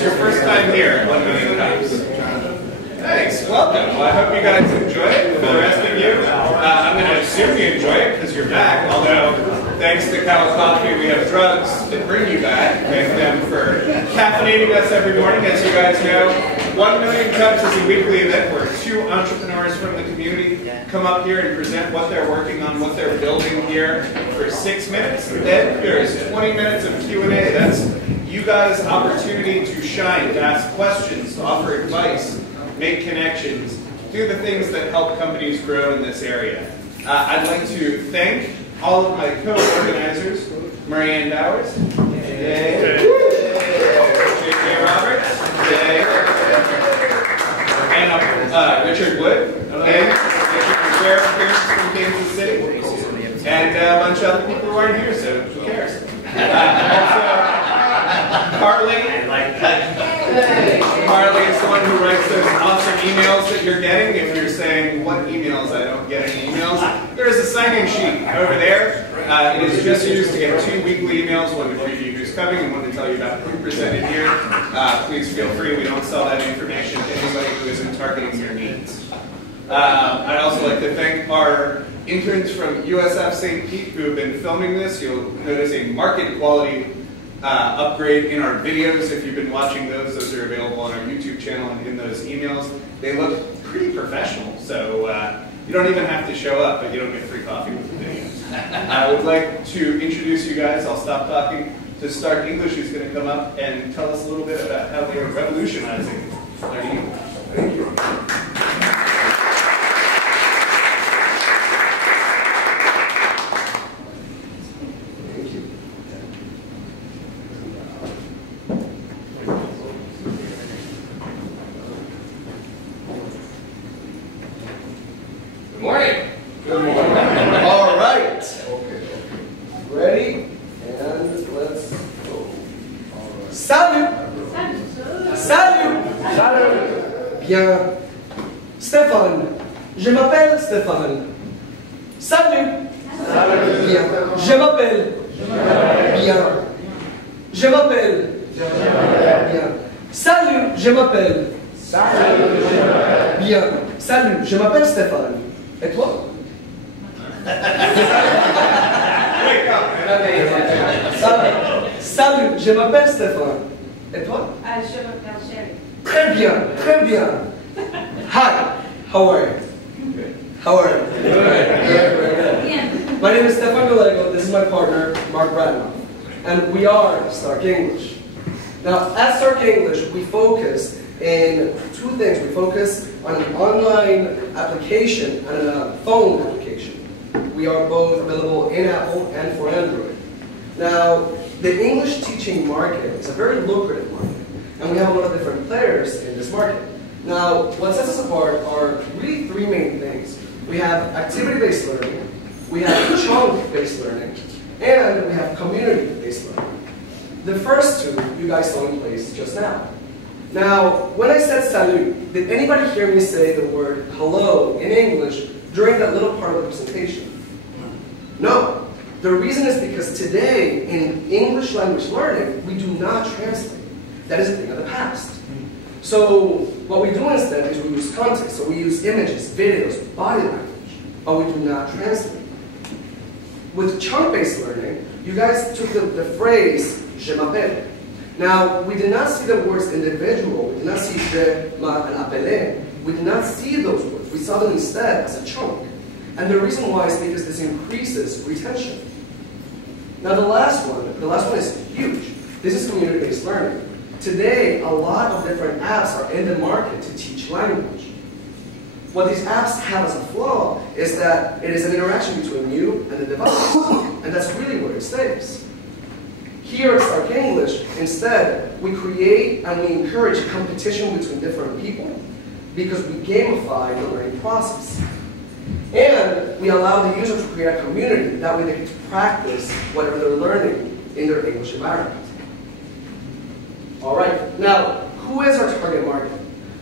this your first time here at 1 Million Cups? Thanks, welcome. Well, I hope you guys enjoy it. For the rest of you, I'm going to assume you enjoy it because you're back, although thanks to Cow Coffee, we have drugs that bring you back. Thank them for caffeinating us every morning. As you guys know, 1 Million Cups is a weekly event where 2 entrepreneurs from the community come up here and present what they're working on, what they're building here for 6 minutes. Then there's 20 minutes of Q&A. That's you guys' opportunity to shine, to ask questions, to offer advice, make connections, do the things that help companies grow in this area. I'd like to thank all of my co-organizers, Marianne Bowers, J.J. Roberts, and Richard Wood, and Richard Pierce from Kansas City, and a bunch of other people who aren't here, so who cares? Also, Carly is the one who writes those awesome emails that you're getting. If you're saying, what emails? I don't get any emails. There is a sign-in sheet over there. It is just used to get 2 weekly emails, one to preview who's coming and one to tell you about who presented here. Please feel free. We don't sell that information to anybody who isn't targeting your needs. I'd also like to thank our interns from USF St. Pete who have been filming this. You'll notice a market quality upgrade in our videos. If you've been watching those are available on our YouTube channel and in those emails. They look pretty professional, so you don't even have to show up, but you don't get free coffee with the videos. I would like to introduce you guys. I'll stop talking to Stark English, who's going to come up and tell us a little bit about how they are revolutionizing learning English. Thank you. Bien. Stéphane. Je m'appelle Stéphane. Salut. Salut. Bien. Je m'appelle. Bien. Je m'appelle. Bien. Salut, je m'appelle. Bien. Salut, je m'appelle Stéphane. Et toi? Salut, je m'appelle Stéphane. Et toi? Je m'appelle Sherry. Très bien, très bien. Hi, how are you? Good. How are you? Good. My name is Stefan Gallego. This is my partner, Mark Bradnoff. And we are Stark English. Now, at Stark English, we focus in 2 things. We focus on an online application and a phone application. We are both available in Apple and for Android. Now, the English teaching market is a very lucrative market. And we have a lot of different players in this market. Now, what sets us apart are really 3 main things. We have activity-based learning, we have chunk-based learning, and we have community-based learning. The first 2 you guys saw in place just now. Now, when I said salut, did anybody hear me say the word hello in English during that little part of the presentation? No. The reason is because today, in English language learning, we do not translate. That is a thing of the past. So what we do instead is we use context. So we use images, videos, body language, but we do not translate. With chunk-based learning, you guys took the phrase, je m'appelle. Now, we did not see the words individual. We did not see je m'appelle. We did not see those words. We saw them instead as a chunk. And the reason why is because this increases retention. Now the last one is huge. This is community-based learning. Today, a lot of different apps are in the market to teach language. What these apps have as a flaw is that it is an interaction between you and the device, and that's really where it stays. Here at Stark English, instead, we create and we encourage competition between different people because we gamify the learning process. And we allow the user to create a community, that way they get to practice whatever they're learning in their English environment. All right, now, who is our target market?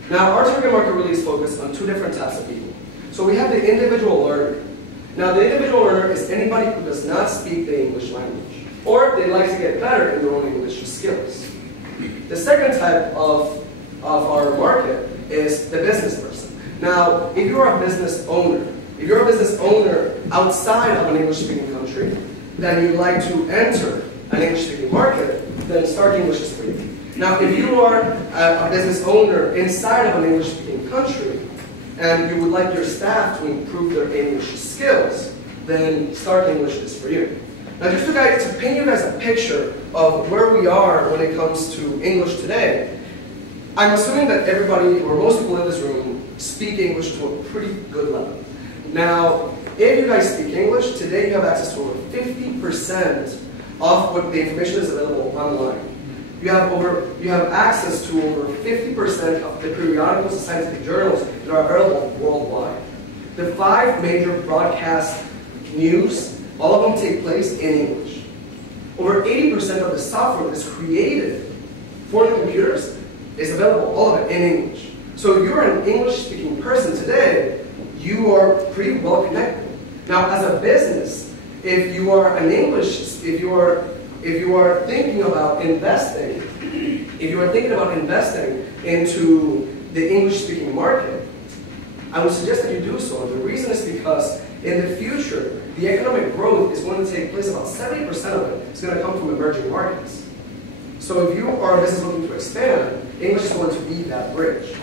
Now, our target market really is focused on 2 different types of people. So we have the individual learner. Now, the individual learner is anybody who does not speak the English language, or they like to get better in their own English skills. The second type of our market is the business person. Now, if you're a business owner, outside of an English-speaking country, then you'd like to enter an English-speaking market, then Start English is for you. Now, if you are a business owner inside of an English-speaking country, and you would like your staff to improve their English skills, then Start English is for you. Now, just to paint you guys a picture of where we are when it comes to English today, I'm assuming that everybody, or most people in this room, speak English to a pretty good level. Now, if you guys speak English, today you have access to over 50% of what the information is available online. You have access to over 50% of the periodicals and scientific journals that are available worldwide. The 5 major broadcast news, all of them take place in English. Over 80% of the software that's created for the computers is available, all of it, in English. So if you're an English-speaking person today, you are pretty well connected. Now, as a business, if you are thinking about investing, into the English-speaking market, I would suggest that you do so. And the reason is because in the future, the economic growth is going to take place. About 70% of it is going to come from emerging markets. So if you are a business looking to expand, English is going to be that bridge.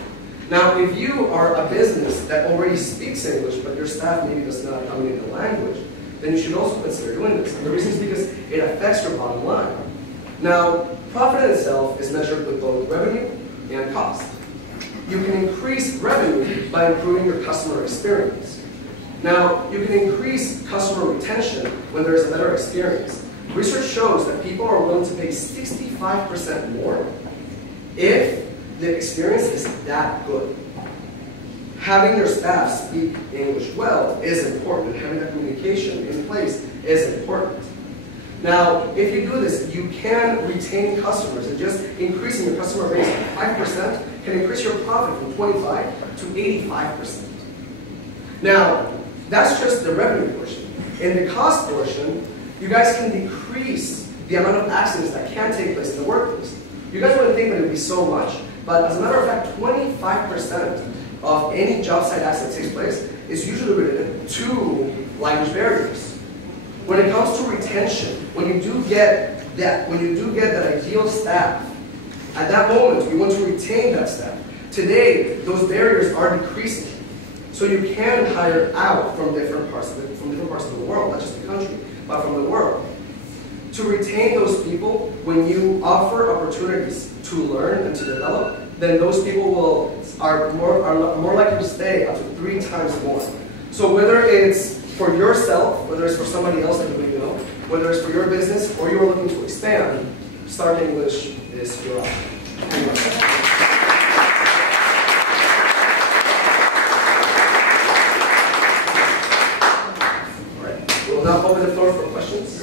Now, if you are a business that already speaks English, but your staff maybe does not dominate the language, then you should also consider doing this. And the reason is because it affects your bottom line. Now, profit in itself is measured with both revenue and cost. You can increase revenue by improving your customer experience. Now, you can increase customer retention when there is a better experience. Research shows that people are willing to pay 65% more if the experience is that good. Having your staff speak English well is important. Having that communication in place is important. Now, if you do this, you can retain customers, and just increasing your customer base by 5% can increase your profit from 25 to 85%. Now, that's just the revenue portion. In the cost portion, you guys can decrease the amount of accidents that can take place in the workplace. You guys wouldn't think that it would be so much, but as a matter of fact, 25% of any job site accident that takes place is usually related to language barriers. When it comes to retention, when you do get that ideal staff, at that moment you want to retain that staff. Today, those barriers are decreasing, so you can hire out from different parts of the world, not just the country, but from the world. To retain those people, when you offer opportunities to learn and to develop, then those people are more likely to stay up to 3 times more. So whether it's for yourself, whether it's for somebody else that you know, whether it's for your business or you're looking to expand, Start English is your option. All right, we'll now open the floor for questions.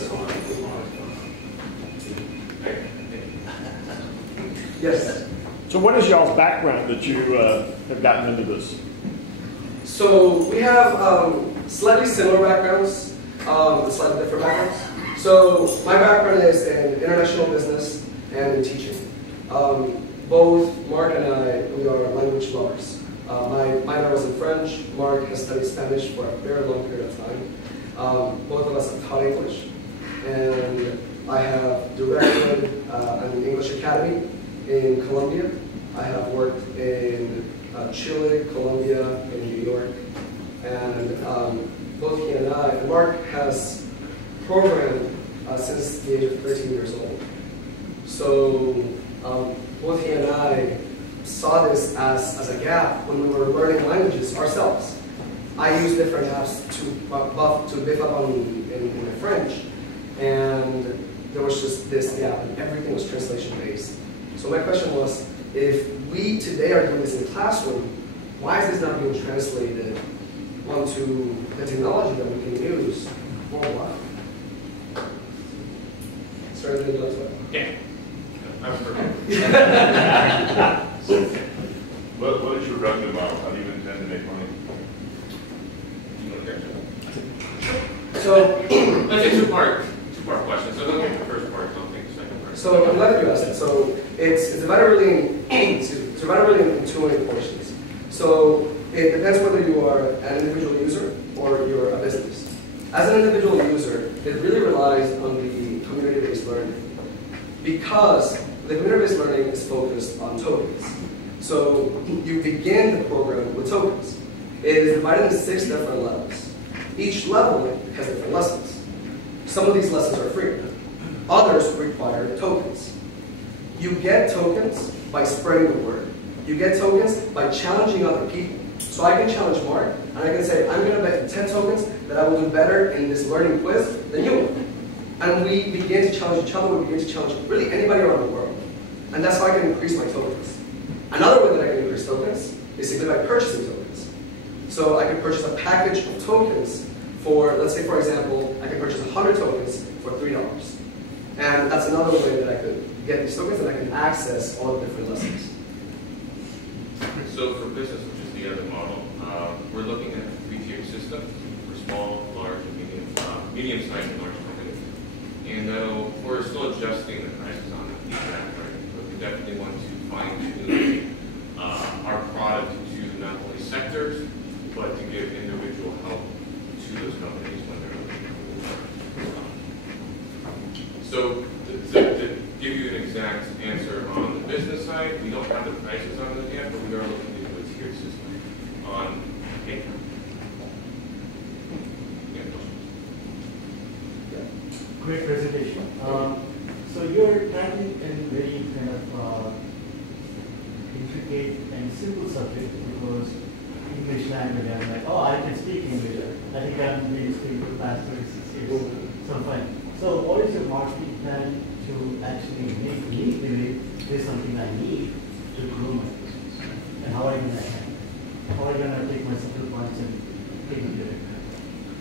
Yes. So what is y'all's background that you have gotten into this? So we have slightly similar backgrounds, slightly different backgrounds. So my background is in international business and in teaching. Both Mark and I, we are language lovers. My background was in French. Mark has studied Spanish for a very long period of time. Both of us have taught English. And I have directed an English academy in Colombia. I have worked in Chile, Colombia, and New York. And both he and I, and Mark has programmed since the age of 13 years old. So both he and I saw this as a gap when we were learning languages ourselves. I used different apps to beef up in the French, and there was just this gap, and everything was translation based. So my question was, if we today are doing this in the classroom, why is this not being translated onto the technology that we can use worldwide? Sorry, I didn't do that. Yeah. I'm perfect. What is your revenue model? How do you intend to make money? So that's a two-part question. So don't take the first part, don't take the second part. So I'm glad that you asked that. So it's divided really in, it's divided really in two main portions. So it depends whether you are an individual user or you're a business. As an individual user, it really relies on the community-based learning because the community-based learning is focused on tokens. So you begin the program with tokens. It is divided into 6 different levels. Each level has different lessons. Some of these lessons are free. Others require tokens. You get tokens by spreading the word. You get tokens by challenging other people. So I can challenge Mark, and I can say, I'm going to bet you 10 tokens that I will do better in this learning quiz than you will. And we begin to challenge each other, we begin to challenge really anybody around the world. And that's how I can increase my tokens. Another way that I can increase tokens is simply by purchasing tokens. So I can purchase a package of tokens for, let's say for example, I can purchase 100 tokens for $3. And that's another way that I could get these tokens and I can access all the different lessons. So for business, which is the other model, we're looking at a 3-tier system for small, large, and medium-sized and large companies. And we're still adjusting the prices on the feedback, right? But we definitely want to fine-tune our product to not only sectors, but to give individual help to those companies when they're looking for. So to give you an exact answer on the business side, we don't have the prices on them yet, but we are looking to do a tiered system on paper. Great presentation. So you're tackling a very kind of intricate and simple subject because English language, I'm like, oh, I can speak English. I think I've been speaking for the past 36 years. So fine. So what is your marketing plan to actually make me believe there's something I need to grow my business? And how are you going to handle it? How are you going to take my simple points and take them to it?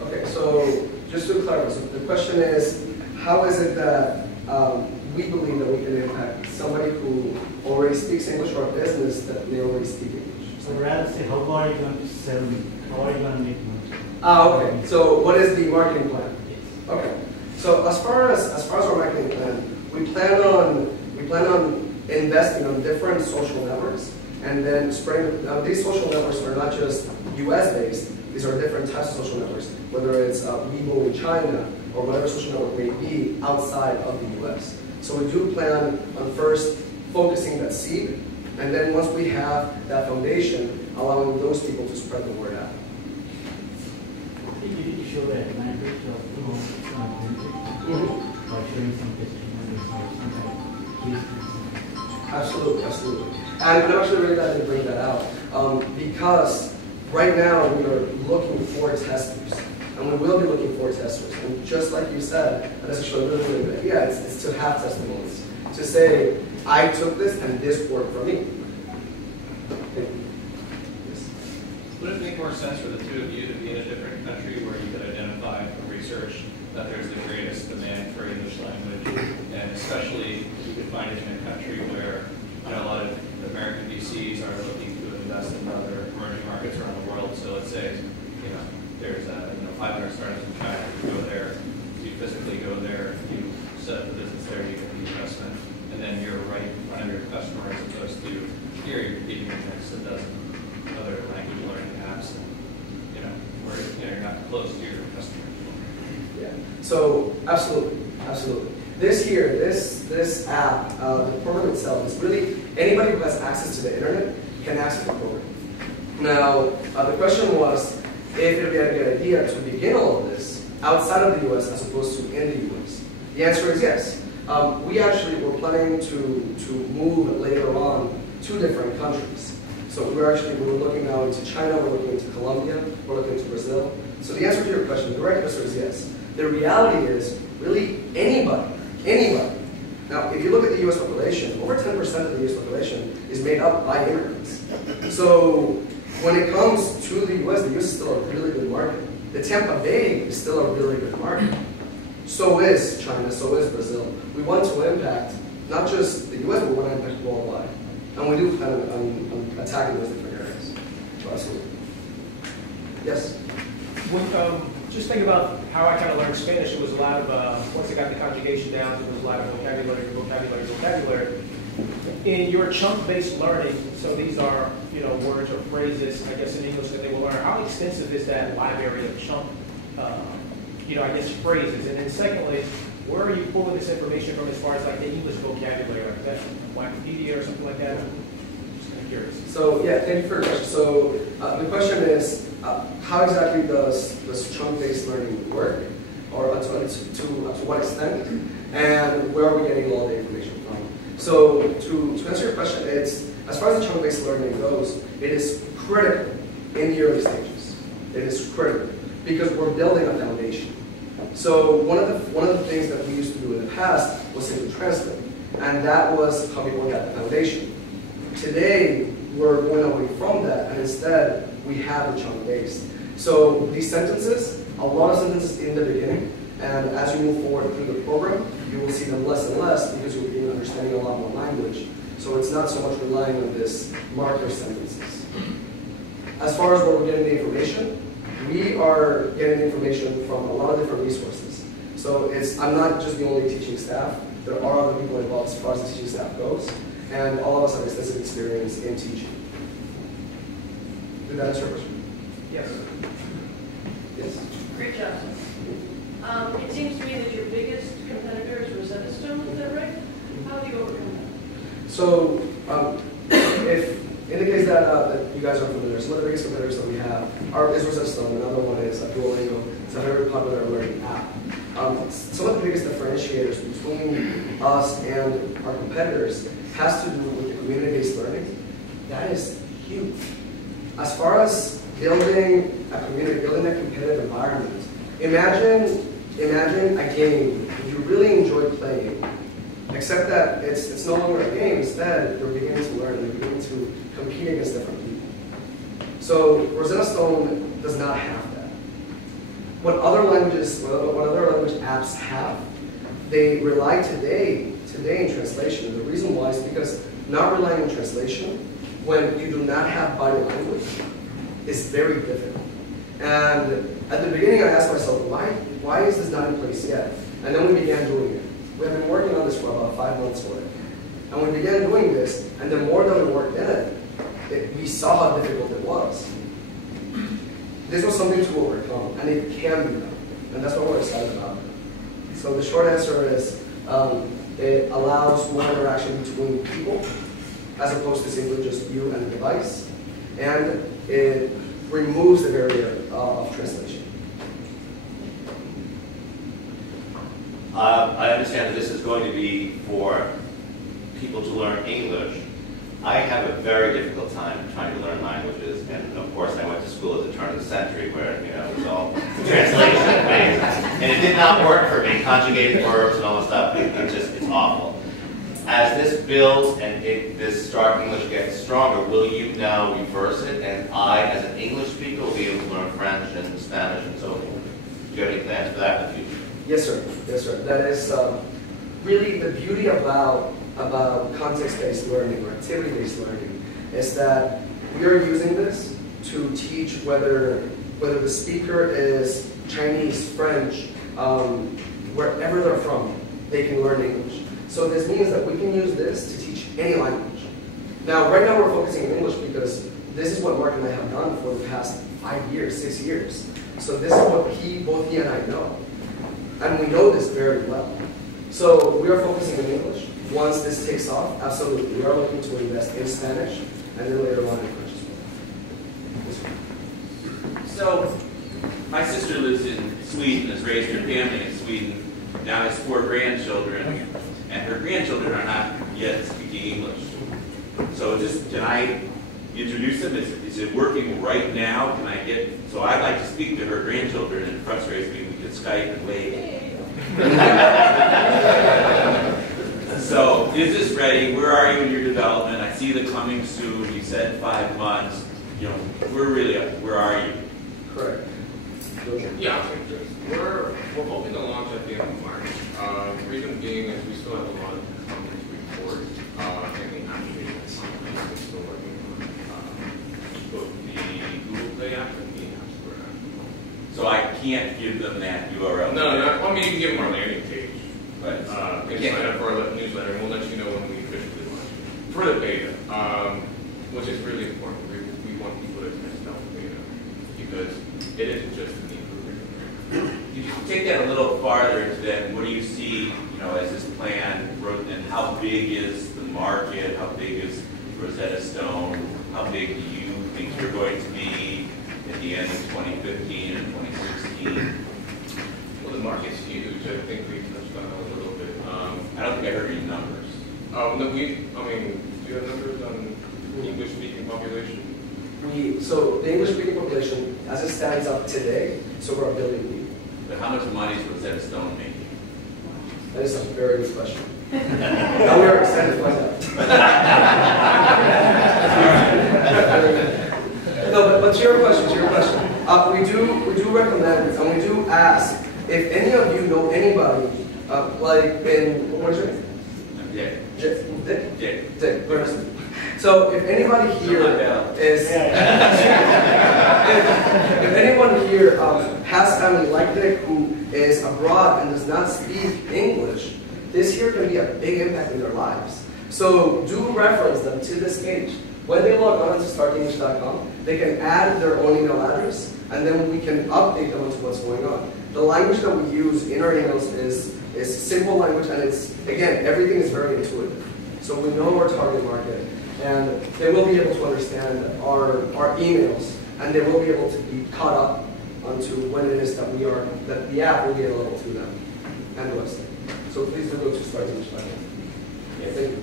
Okay, so just to clarify, so the question is, how is it that we believe that we can impact somebody who already speaks English or a business that they already speak English? So rather say, how are you going to sell me? How are you going to make money? Okay. So what is the marketing plan? Yes. Okay. So as far as our marketing plan, we plan on investing on different social networks and then spreading. Now these social networks are not just U.S. based. These are different types of social networks, whether it's Weibo in China or whatever social network may be outside of the U.S. So we do plan on first focusing that seed, and then once we have that foundation, allowing those people to spread the word out. I think you need to show the advantage of by showing some testimonials or some kind of case studies. Absolutely, absolutely. And I'm actually really glad to bring that out because right now we are looking for testers, and we will be looking for testers. And just like you said, that's actually a really, really good idea. It's to have testimonials, to say, I took this and this worked for me. Yes. Would it make more sense for the two of you to be in a different country where you could identify from research that there's the greatest demand for English language, and especially you could find it in a country where a lot of American VCs are looking to invest in other emerging markets around the world. So let's say there's 500 startups in China. You go there, you physically go there, you set up the business there, you get the investment, and then you're right in front of your customer as opposed to here you're competing against a dozen other language learning apps, and where you're not close to your customer. Yeah. So absolutely, absolutely. This here, this app, the program itself is really anybody who has access to the internet can access the program. Now, the question was if it would be a good idea to begin all of this outside of the U.S. as opposed to in the U.S. The answer is yes. We actually were planning to move later on to different countries. So we were looking now into China, we're looking into Colombia, we're looking into Brazil. So the answer to your question, the right answer is yes. The reality is really anybody. Now, if you look at the U.S. population, over 10% of the U.S. population is made up by immigrants. So when it comes to the U.S. is still a really good market. The Tampa Bay is still a really good market. So is China, so is Brazil. We want to impact not just the U.S., but we want to impact worldwide. And we do plan on attacking those different areas. So absolutely. Yes? just think about how I kind of learned Spanish. It was a lot of, once I got the conjugation down, it was a lot of vocabulary. In your chunk-based learning, so these are, words or phrases, I guess in English that they will learn. How extensive is that library of chunk, phrases? And then secondly, where are you pulling this information from as far as like the English vocabulary? Like that Wikipedia or something like that? Just kind of curious. So yeah, thank you for your question. So the question is, how exactly does this chunk-based learning work, or to what extent, and where are we getting all the information from? So to answer your question, it's as far as the chunk-based learning goes, it is critical in the early stages. It is critical because we're building a foundation. So one of the things that we used to do in the past was simply translate, and that was how people got the foundation. Today, we're going away from that, and instead, we have the chunk-based. So these sentences, a lot of sentences in the beginning, and as you move forward through the program, you will see them less and less because you'll be understanding a lot more language. So it's not so much relying on this marker sentences. As far as where we're getting the information, we are getting information from a lot of different resources. So I'm not just the only teaching staff. There are other people involved as far as the teaching staff goes, and all of us have extensive experience in teaching. Did that answer your question? Yes. Yes. Great job. It seems to me that your biggest competitor is Rosetta Stone, is that right? How do you overcome that? So, if in the case that you guys are familiar, some of the biggest competitors that we have is Rosetta Stone. Another one is Duolingo. It's a very popular learning app. Some of the biggest differentiators between us and our competitors has to do with the community-based learning. That is huge. As far as building a community, building a competitive environment, imagine a game that you really enjoy playing, except that it's no longer a game. Instead, you're beginning to learn and you're beginning to compete against different people. So Rosetta Stone does not have that. What other language apps have, they rely today in translation. And the reason why is because not relying on translation when you do not have body language is very difficult. And at the beginning, I asked myself, why is this not in place yet? And then we began doing it. We have been working on this for about 5 months already. And we began doing this, and the more that we worked in it, we saw how difficult it was. This was something to overcome, and it can be done. And that's what we're excited about. So the short answer is, it allows more interaction between people, as opposed to simply just you and the device. And it removes the barrier of translation. I understand that this is going to be for people to learn English. I have a very difficult time trying to learn languages, and of course I went to school at the turn of the century where it was all translation based, and it did not work for me. Conjugating verbs and all this stuff, it's awful. As this builds and this Start English gets stronger, will you now reverse it, and I, as an English speaker, will be able to learn French and Spanish and so forth? Do you have any plans for that in the future? Yes, sir. Yes, sir. That is really the beauty about context-based learning or activity-based learning is that we are using this to teach whether the speaker is Chinese, French, wherever they're from, they can learn English. So this means that we can use this to teach any language. Now, right now we're focusing on English because this is what Mark and I have done for the past 5 years, 6 years. So this is what both he and I know. And we know this very well. So we are focusing on English. Once this takes off, absolutely, we are looking to invest in Spanish and then later on in French as well. So, my sister lives in Sweden, has raised her family in Sweden, now has 4 grandchildren, and her grandchildren are not yet speaking English. So can I introduce them? Is it working right now? So I'd like to speak to her grandchildren, and it frustrates me, we could Skype and wave. So, is this ready? Where are you in your development? I see the coming soon. You said 5 months. Where are you? Correct. Yeah, I'll take this. We're hoping to launch at the end of March. The reason being is we still have a lot of content to report, and the application itself is still working on both the Google Play app and the App Store app. So I can't give them that URL. No, no, I mean, you can give them our landing page. But You can sign up for our newsletter, and we'll let you know when we officially launch. For the beta, which is really important, we want people to test out the beta, because it isn't just an e-program. you take that a little farther into then, what do you see, as this plan, and how big is the market, how big is Rosetta Stone, how big do you think you're going to be at the end of 2015 and 2016? Well, the market's huge. I think we touched on it a little bit. I don't think I heard any numbers. No, do you have numbers on English-speaking population? So the English-speaking population, as it stands up today, is over 1 billion people. But how much money is Rosetta Stone making? That is a very good question. Now we are excited to find out. No, but to your question, we do recommend and we do ask if any of you know anybody, like in, what was your name? Dick. So if anybody here is, if anyone here has family like Dick who is abroad and does not speak English, this here can be a big impact in their lives. So do reference them to this page. When they log on to startenglish.com, they can add their own email address, and then we can update them onto what's going on. The language that we use in our emails is simple language, and it's, again, everything is very intuitive. So we know our target market, and they will be able to understand our emails, and they will be able to be caught up onto when it is that the app will be available to them and the website. So please do go to startenglish.com. Yeah, thank you.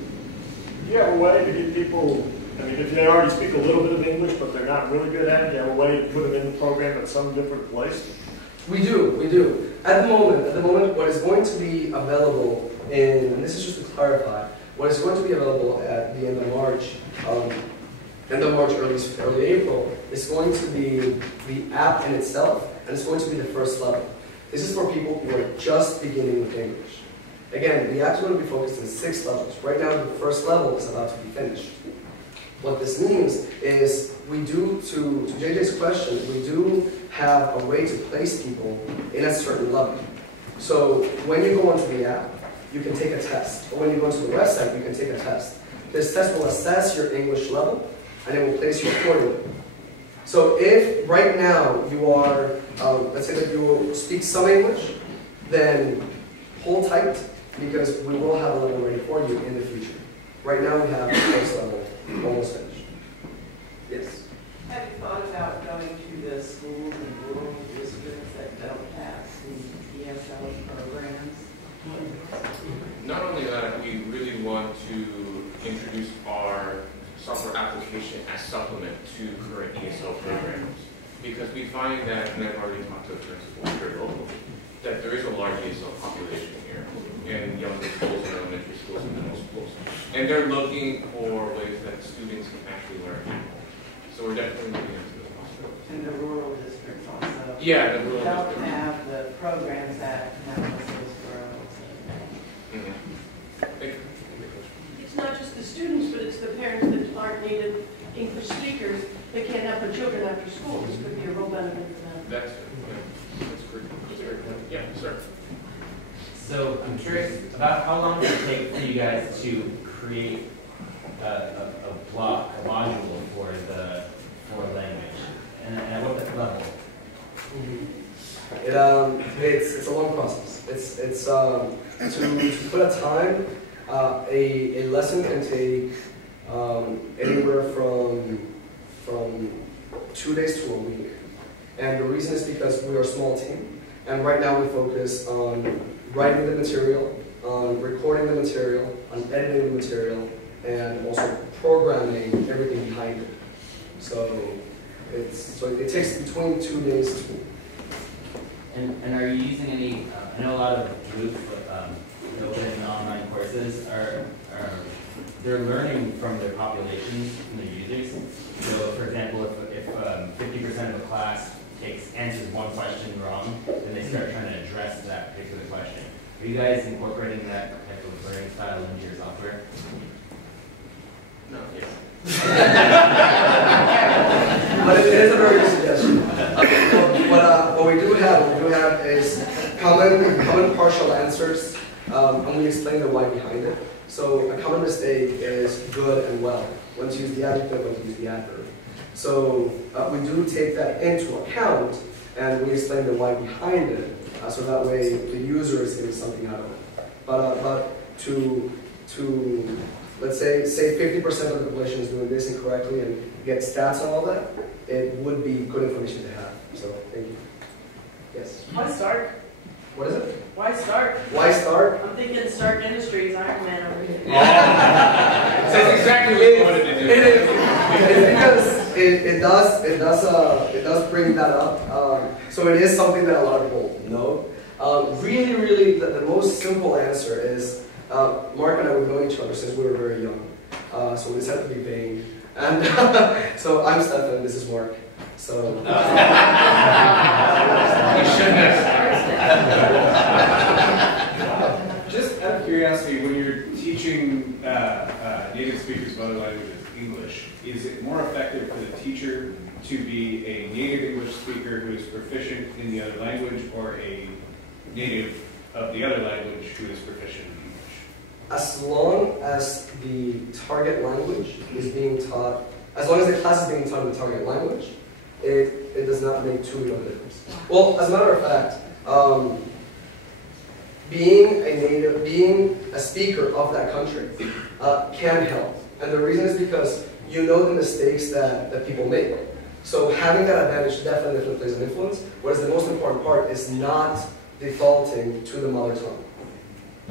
Do you have a way to get people, if they already speak a little bit of English, but they're not really good at it, do you have a way to put them in the program at some different place? We do. At the moment, what is going to be available and this is just to clarify, what is going to be available at the end of March, early April, is going to be the app in itself, and it's going to be the first level. This is for people who are just beginning with English. Again, the app's going to be focused on 6 levels. Right now, the first level is about to be finished. What this means is we do, to JJ's question, we do have a way to place people in a certain level. So when you go onto the app, you can take a test. Or when you go to the website, you can take a test. This test will assess your English level, and it will place you accordingly. So if right now you are, let's say that you speak some English, then hold tight, because we will have a level ready for you in the future. Right now we have the first level almost finished. Yes? Have you thought about going to the schools and rural districts that don't have the ESL programs? Not only that, we really want to introduce our software application as supplement to current ESL programs, because we find that, and I've already talked to the principals here locally, that there is a large ESL population here in younger schools and elementary schools and middle schools, and they're looking for ways that students can actually learn. So we're definitely looking into those possibilities. In the rural districts also. Yeah, the rural don't districts. have the programs that have those girls. It's not just the students, but it's the parents that aren't native English speakers that can't have their children after school. This could be a real benefit for them. That's great. That's very good. Yeah, sir. So I'm curious about how long does it take for you guys to create a block, a module for the language, and at what level? It's a long process. It's to put a time. A lesson can take anywhere from 2 days to a week, and the reason is because we are a small team, and right now we focus on writing the material, on recording the material, on editing the material, and also programming everything behind it. So it takes between 2 days to. And are you using any? I know a lot of groups, open and online courses are they're learning from their populations, from their users. So, for example, if 50% of a class answers one question wrong, then they start trying to address that particular question. Are you guys incorporating that type of learning style into your software? No, yes. But it is a very good suggestion. What we do have is common partial answers, and we explain the why behind it. So a common mistake is good and well, when to use the adjective, when to use the adverb. So we do take that into account, and we explain the why behind it, so that way the user is getting something out of it. But to let's say 50% of the population is doing this incorrectly and get stats on all that, it would be good information to have. So thank you. Yes. Why start? What is it? Why start? Why start? I'm thinking Stark Industries, Iron Man over here. That's exactly what you wanted to do. It is. It's because it does bring that up. So it is something that a lot of people know. Really, the most simple answer is Mark and I would know each other since we were very young. So we decided to be vain. And so I'm Stefan, this is Mark. So just out of curiosity, when you're teaching native speakers of other languages English, is it more effective for the teacher to be a native English speaker who is proficient in the other language, or a native of the other language who is proficient in English? As long as the target language is being taught, as long as the class is being taught in the target language, it does not make too big of a difference. Well, as a matter of fact, being a speaker of that country can help. And the reason is because you know the mistakes that people make. So having that advantage definitely plays an influence, whereas the most important part is not defaulting to the mother tongue.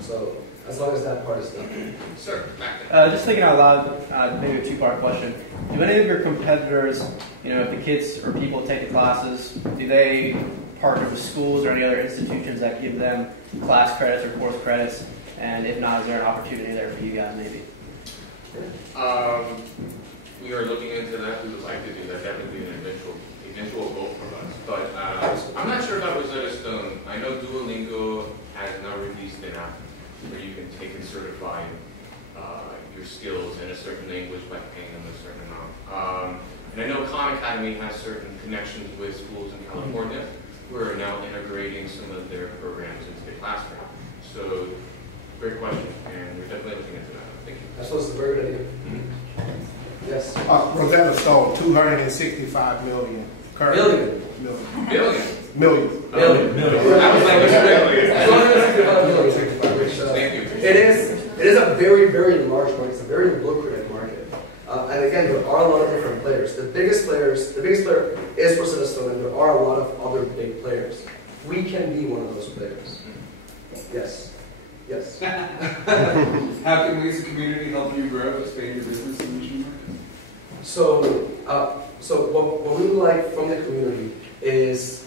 So as long as that part is done. Sir, just thinking out loud, maybe a two-part question. Do any of your competitors, if the kids or people take the classes, do they partner with schools or any other institutions that give them class credits or course credits? And if not, is there an opportunity there for you guys maybe? We are looking into that. We would like to do that. That would be an eventual goal for us. But I'm not sure about Rosetta Stone. I know Duolingo has now released an app where you can take and certify your skills in a certain language by paying them a certain amount. And I know Khan Academy has certain connections with schools in California who are now integrating some of their programs into the classroom. So, great question, and we're definitely looking into that. Thank you. That's a very good idea. Yes. Rosetta Stone, 265 million. Million. Million. I was like, $265 million, which Thank you. it is a very, very large market. It's a very lucrative market. And again, there are a lot of different players. The biggest player is Rosetta Stone, and there are a lot of other big players. We can be one of those players. Yes. Yes. How can we as a community help you grow, expand your business in Michigan? So what we would like from the community is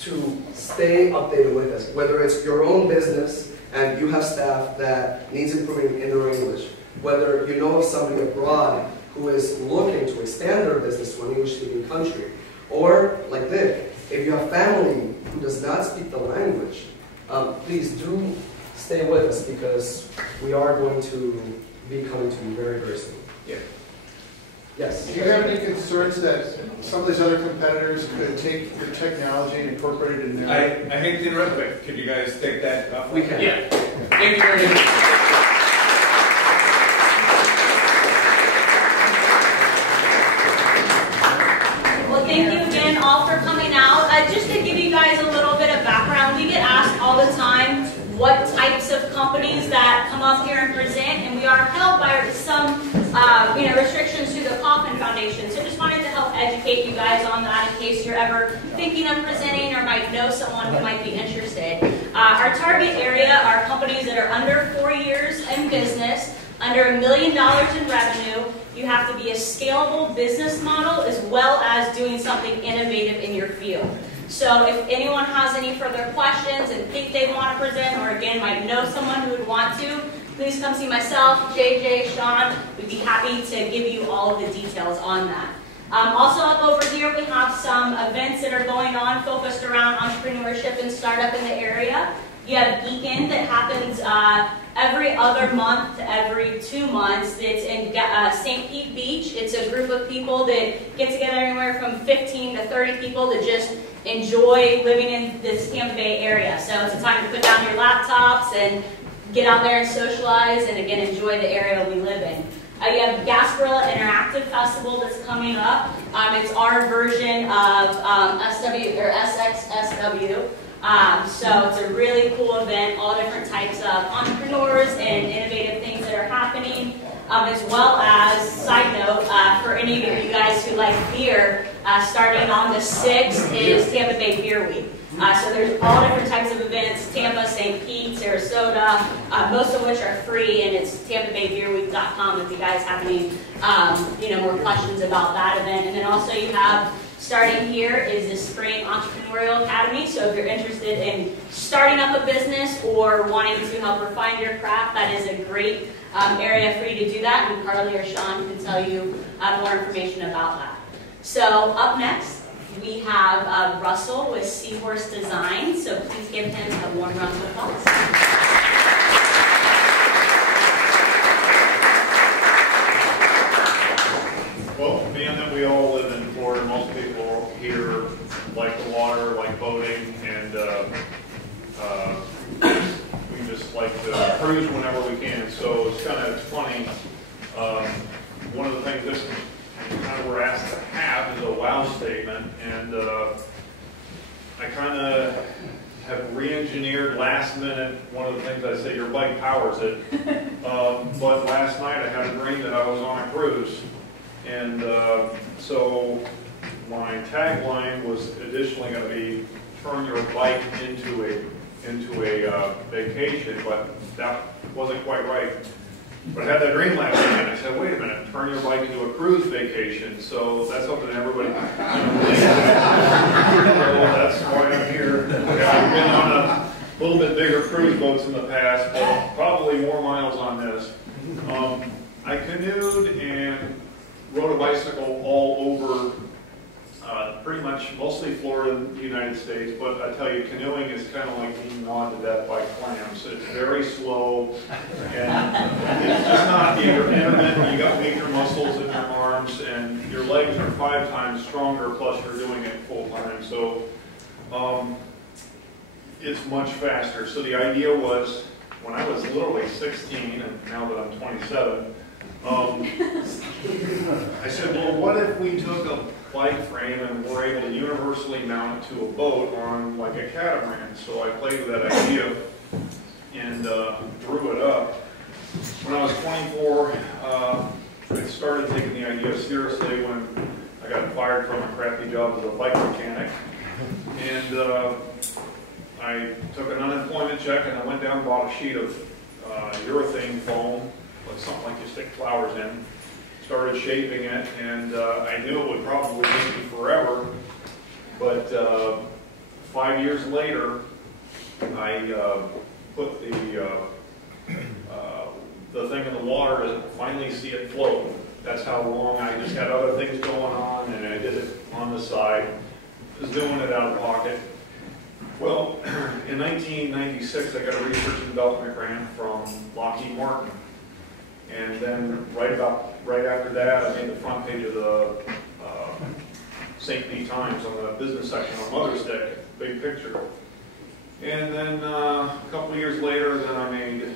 to stay updated with us, whether it's your own business and you have staff that needs improving in their English, whether you know of somebody abroad who is looking to expand their business to an English-speaking country, or like Dick, if you have family who does not speak the language, please do stay with us because we are going to be coming to you very, very soon. Yeah. Yes. Do you have any concerns that some of these other competitors could take your technology and incorporate it in their... I hate to interrupt, but could you guys take that off? We can. Yeah. Thank you very much. Well, thank you again all for coming out. Just to give you guys a little bit of background, we get asked all the time what types of companies that come up here and present, and we are held by some restrictions through the Kauffman Foundation. So just wanted to help educate you guys on that in case you're ever thinking of presenting or might know someone who might be interested. Our target area are companies that are under 4 years in business, under $1 million in revenue. You have to be a scalable business model as well as doing something innovative in your field. So if anyone has any further questions and think they want to present, or again might know someone who would want to, please come see myself, JJ, Sean. We'd be happy to give you all of the details on that. Also up over here we have some events that are going on focused around entrepreneurship and startup in the area. You have Geekin that happens every other month to every 2 months. It's in St. Pete Beach. It's a group of people that get together anywhere from 15 to 30 people that just enjoy living in this Tampa Bay area. So it's a time to put down your laptops and get out there and socialize and again enjoy the area we live in. You have Gasparilla Interactive Festival that's coming up. It's our version of SW or SXSW. So it's a really cool event, all different types of entrepreneurs and innovative things that are happening, as well as, side note, for any of you guys who like beer, starting on the 6th is Tampa Bay Beer Week. So there's all different types of events, Tampa, St. Pete, Sarasota, most of which are free, and it's tampabaybeerweek.com if you guys have any more questions about that event. And then also you have, starting here is the Spring Entrepreneurial Academy. So if you're interested in starting up a business or wanting to help refine your craft, that is a great area for you to do that. And Carly or Sean can tell you more information about that. So up next, we have Russell with Seahorse Design. So please give him a warm round of applause. Well, being that we all live in Florida, most people here like the water, like boating, and we just like to cruise whenever we can. So it's funny. One of the things this kind of we're asked to have is a wow statement, and I kind of have re-engineered last minute one of the things I say, your bike powers it. But last night I had a dream that I was on a cruise. And so my tagline was additionally going to be turn your bike into a vacation, but that wasn't quite right. But I had that dream last night, and I said, wait a minute, turn your bike into a cruise vacation. So that's something everybody believes. So that's why I'm here. I've been on a little bit bigger cruise boats in the past, but probably more miles on this. I canoed and rode a bicycle all over pretty much mostly Florida and the United States, but I tell you, canoeing is kind of like being gnawed to death by clams. It's very slow, and it's just not intermittent. You got weaker muscles in your arms, and your legs are 5 times stronger, plus you're doing it full time. So it's much faster. So the idea was, when I was literally 16, and now that I'm 27, I said, well, what if we took a bike frame and were able to universally mount it to a boat on like a catamaran? So I played with that idea and drew it up. When I was 24, I started taking the idea seriously when I got fired from a crappy job as a bike mechanic. And I took an unemployment check and I went down and bought a sheet of urethane foam, like something like you stick flowers in, started shaping it, and I knew it would probably take me forever, but 5 years later, I put the thing in the water and finally see it float. That's how long. I just had other things going on, and I did it on the side, was doing it out of pocket. Well, in 1996, I got a research and development grant from Lockheed Martin. And then right after that, I made the front page of the St. Pete Times on the business section on Mother's Day, big picture. And then a couple of years later, then I made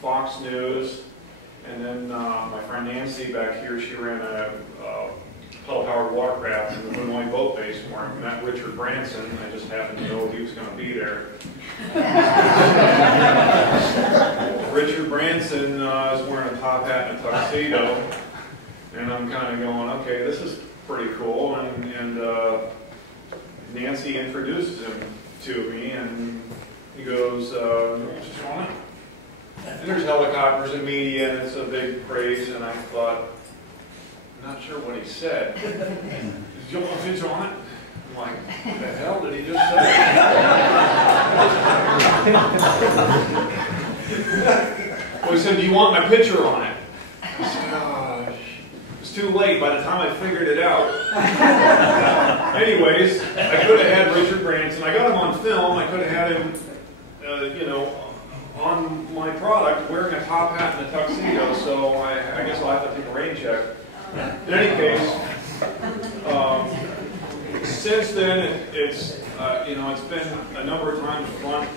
Fox News. And then my friend Nancy back here, she ran a pedal-powered watercraft in the Moonlight Boat Base where I met Richard Branson. I just happened to know he was going to be there. Richard Branson is wearing a top hat and a tuxedo, and I'm kind of going, okay, this is pretty cool. And Nancy introduces him to me, and he goes, just want it? And there's helicopters and media, and it's a big praise, and I thought, I'm not sure what he said. Did you want fish on it? I'm like, what the hell did he just say? Well, he said, do you want my picture on it? I said, oh, it's too late by the time I figured it out. Anyways, I could have had Richard Branson. I got him on film. I could have had him you know, on my product wearing a top hat and a tuxedo, so I guess I'll have to take a rain check. In any case, since then it's you know, it's been a number of times front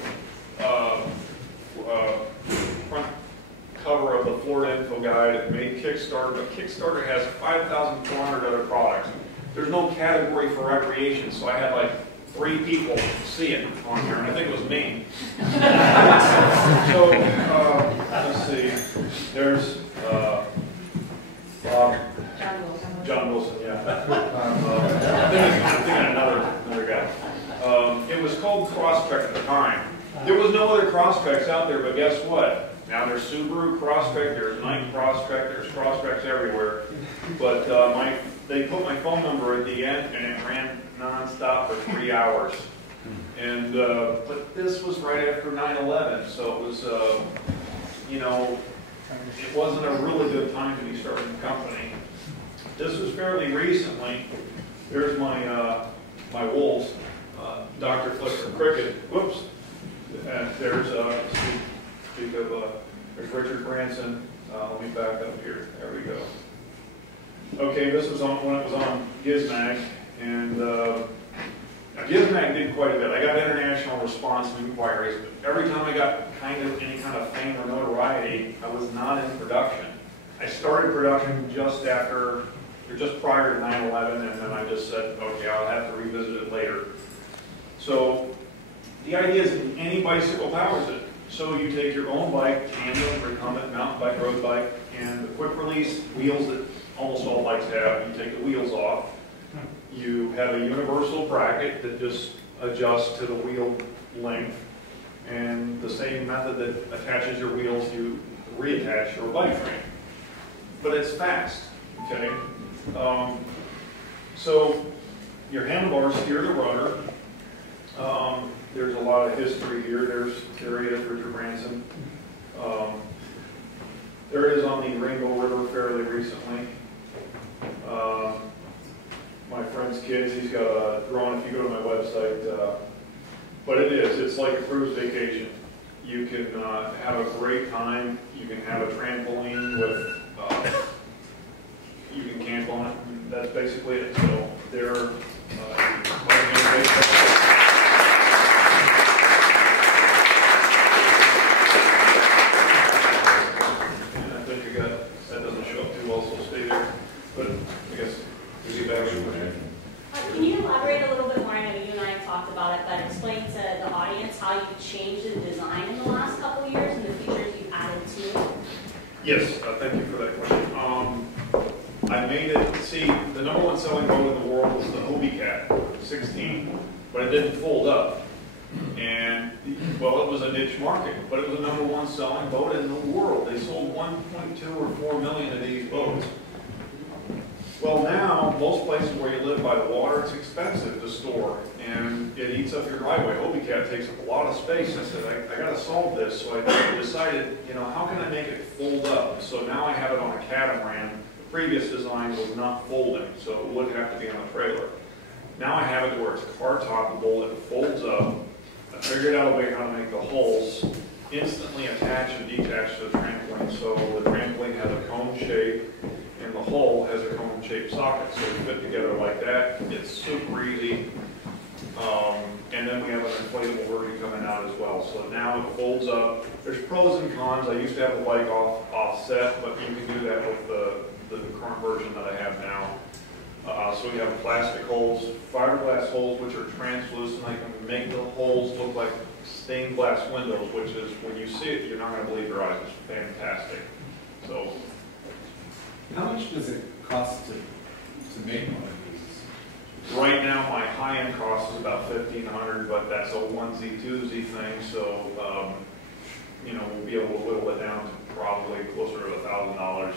cover of the Florida Info Guide. It made Kickstarter, but Kickstarter has 5,400 other products. There's no category for recreation, so I had like 3 people see it on here, and I think it was me. So, let's see, there's John Wilson, yeah. I'm thinking another guy. It was called Crosstrek at the time. There was no other Crosstreks out there, but guess what? Now there's Subaru Crosstrek, there's Nike Crosstrek, there's Crosstreks everywhere. But they put my phone number at the end, and it ran nonstop for 3 hours. And but this was right after 9/11, so it was, you know, it wasn't a really good time to be starting a company. This was fairly recently. There's my my wolves, Dr. Flicker Cricket. Whoops. And there's speak of there's Richard Branson. Let me back up here. There we go. Okay, this was on when it was on Gizmag, and Gizmag did quite a bit. I got international response and inquiries, but every time I got any kind of fame or notoriety, I was not in production. I started production just prior to 9/11, and then I just said, okay, I'll have to revisit it later. So the idea is that any bicycle powers it. So you take your own bike, tandem, recumbent, mountain bike, road bike, and the quick release wheels that almost all bikes have, you take the wheels off. You have a universal bracket that just adjusts to the wheel length, and the same method that attaches your wheels, you reattach your bike frame. But it's fast, okay? So your handlebars steer the rudder. There's a lot of history here. There he is, Richard Branson. There it is on the Rainbow River fairly recently. My friend's kids, he's got a drawing if you go to my website. But it's like a cruise vacation. You can have a great time. You can have a trampoline with, you can camp on it. That's basically it. So they're Can you elaborate a little bit more? I know you and I have talked about it, but explain to the audience how you've changed the design in the last couple of years and the features you've added to it. Yes, thank you for that question. I made it, see, the #1 selling boat in the world was the Hobie Cat 16, but it didn't fold up. And, well, it was a niche market, but it was the #1 selling boat in the world. They sold 1.2 or 4 million of these boats. Well, now, most places where you live by the water, it's expensive to store, and it eats up your driveway. Hobie Cat takes up a lot of space. I said, I got to solve this, so I decided, you know, how can I make it fold up? So now I have it on a catamaran. The previous design was not folding, so it would have to be on a trailer. Now I have it where it's car toppable, it folds up. I figured out a way how to make the hulls instantly attach and detach to the trampoline, so the trampoline has a cone shape, and the hull has a cone-shaped socket, so they fit together like that. It's super easy. And then we have an inflatable version coming out as well. So now it folds up. There's pros and cons. I used to have the bike offset, but you can do that with the current version that I have now. So we have plastic holes, fiberglass holes, which are translucent. I can make the holes look like stained glass windows, which is, when you see it, you're not going to believe your eyes. It's fantastic. So. How much does it cost to make one of these? Right now, my high-end cost is about $1,500, but that's a onesie-twosie thing, so you know, we'll be able to whittle it down to probably closer to $1,000,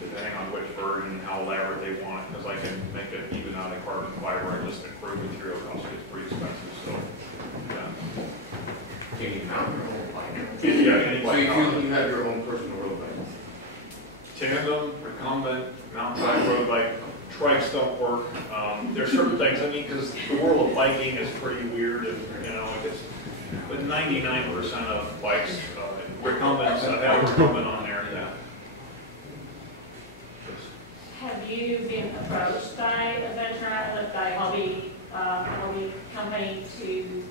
depending on which version and how elaborate they want it, because I can make it even out of carbon fiber, and just the crude material cost gets pretty expensive, so yeah. Can you mount your own bike? Yeah, so you have your own personal road bike? Tandem, recumbent, mountain bike, road bike, trikes don't work. There's certain things, I mean, because the world of biking is pretty weird, and you know, but 99% of bikes, recumbents, have recumbent on there, yeah. Have you been approached by by hobby company to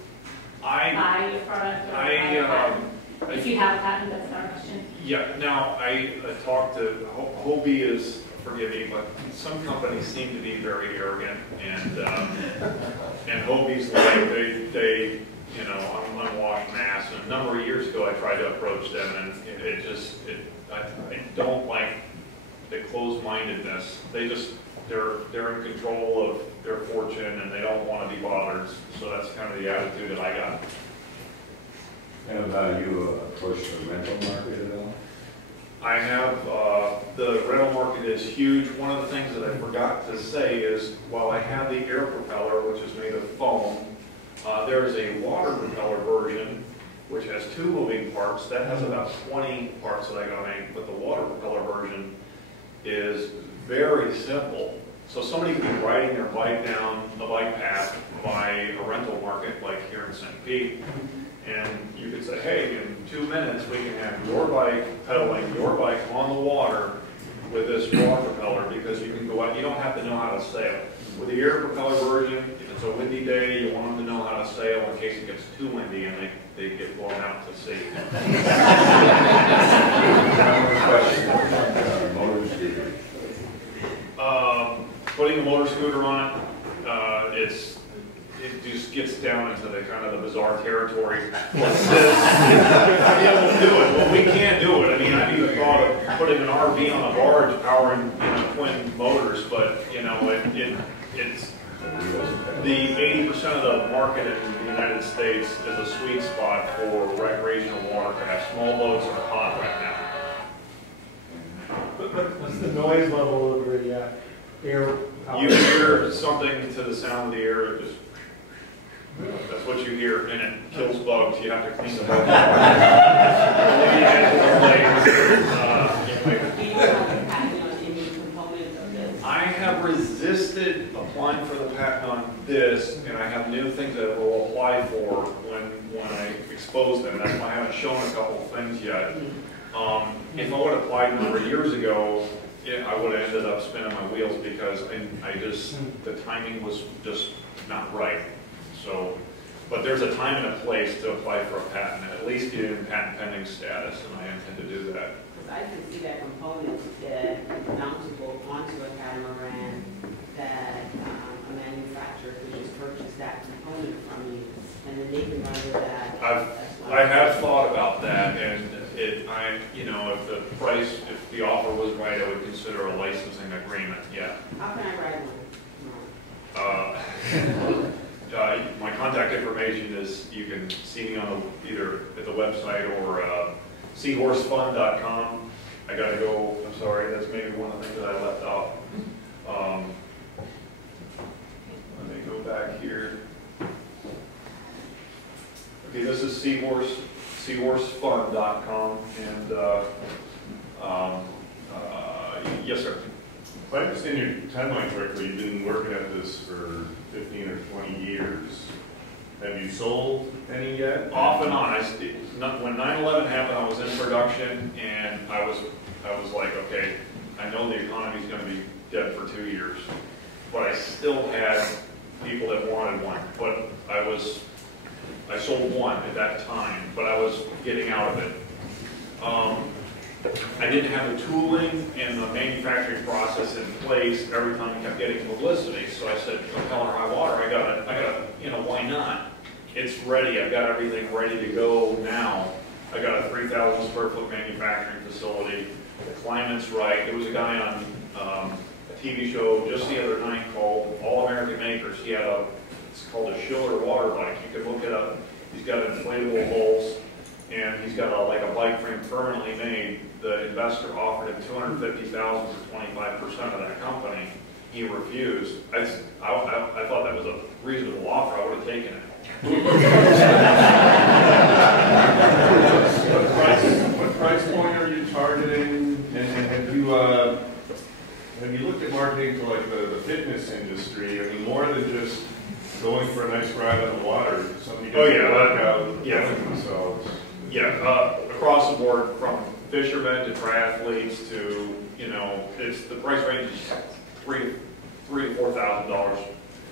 buy your product or buy a patent? If you have a patent, that's our question. Yeah, now I talked to, Hobie is, forgive me, but some companies seem to be very arrogant, and Hobie's like, they you know, I'm unwashed mass, and a number of years ago I tried to approach them, and I don't like the closed-mindedness. They're in control of their fortune, and they don't want to be bothered, so that's kind of the attitude that I got. And have you approached the rental market at all? I have, the rental market is huge. One of the things that I forgot to say is, while I have the air propeller, which is made of foam, there is a water propeller version, which has 2 moving parts. That has about 20 parts that I got made, but the water propeller version is very simple. So somebody could be riding their bike down the bike path by a rental market, like here in St. Pete, and you could say, hey, in 2 minutes we can have your bike pedaling your bike on the water with this water propeller, because you can go out, you don't have to know how to sail. With the air propeller version, if it's a windy day, you want them to know how to sail in case it gets too windy and they get blown out to sea. Putting a motor scooter on it, it just gets down into the kind of the bizarre territory. Yeah, we'll do it. Well, we can't do it. I mean, I've even thought of putting an RV on a barge powering, you know, twin motors, but you know, it's the 80% of the market in the United States is a sweet spot for recreational watercraft. Small boats are hot right now. But what's the noise level of the air power? You hear something to the sound of the air, it just, that's what you hear, and it kills bugs. You have to clean the bugs I have resisted applying for the patent on this, and I have new things that will apply for when I expose them. That's why I haven't shown a couple of things yet. If I would have applied a number of years ago, I would have ended up spinning my wheels, because the timing was just not right. So, but there's a time and a place to apply for a patent, and at least get in patent pending status, and I intend to do that. Because I can see that component that mountable onto a catamaran, that a manufacturer could just purchase that component from you, and then they can run with that. I have thought about that, and you know, if the offer was right, I would consider a licensing agreement. Yeah. How can I write one? My contact information is, you can see me on either at the website or seahorsefund.com. I got to go, I'm sorry, that's maybe one of the things that I left off. Let me go back here. Okay, this is seahorsefund.com, and yes, sir. If I understand your timeline correctly, you've been working at this for 15 or 20 years. Have you sold any yet? Off and on. When 9/11 happened, I was in production, and I was like, okay, I know the economy's going to be dead for 2 years, but I still had people that wanted one. But I sold one at that time, but I was getting out of it. I didn't have the tooling and the manufacturing process in place every time I kept getting publicity. So I said, hell or high water, I gotta, you know, why not? It's ready. I've got everything ready to go now. I got a 3,000 square foot manufacturing facility. The climate's right. There was a guy on a TV show just the other night called All American Makers. He had it's called a Schiller water bike. You can look it up. He's got inflatable hulls, and he's got a bike frame permanently made. The investor offered him $250,000 for 25% of that company. He refused. I thought that was a reasonable offer. I would have taken it. What price point are you targeting? And have you looked at marketing for like the fitness industry? I mean, more than just Going for a nice ride on the water, somebody Oh, gets yeah, to work out, yeah. themselves. Yeah, across the board, from fishermen to triathletes to, you know, the price range is $3,000 to $4,000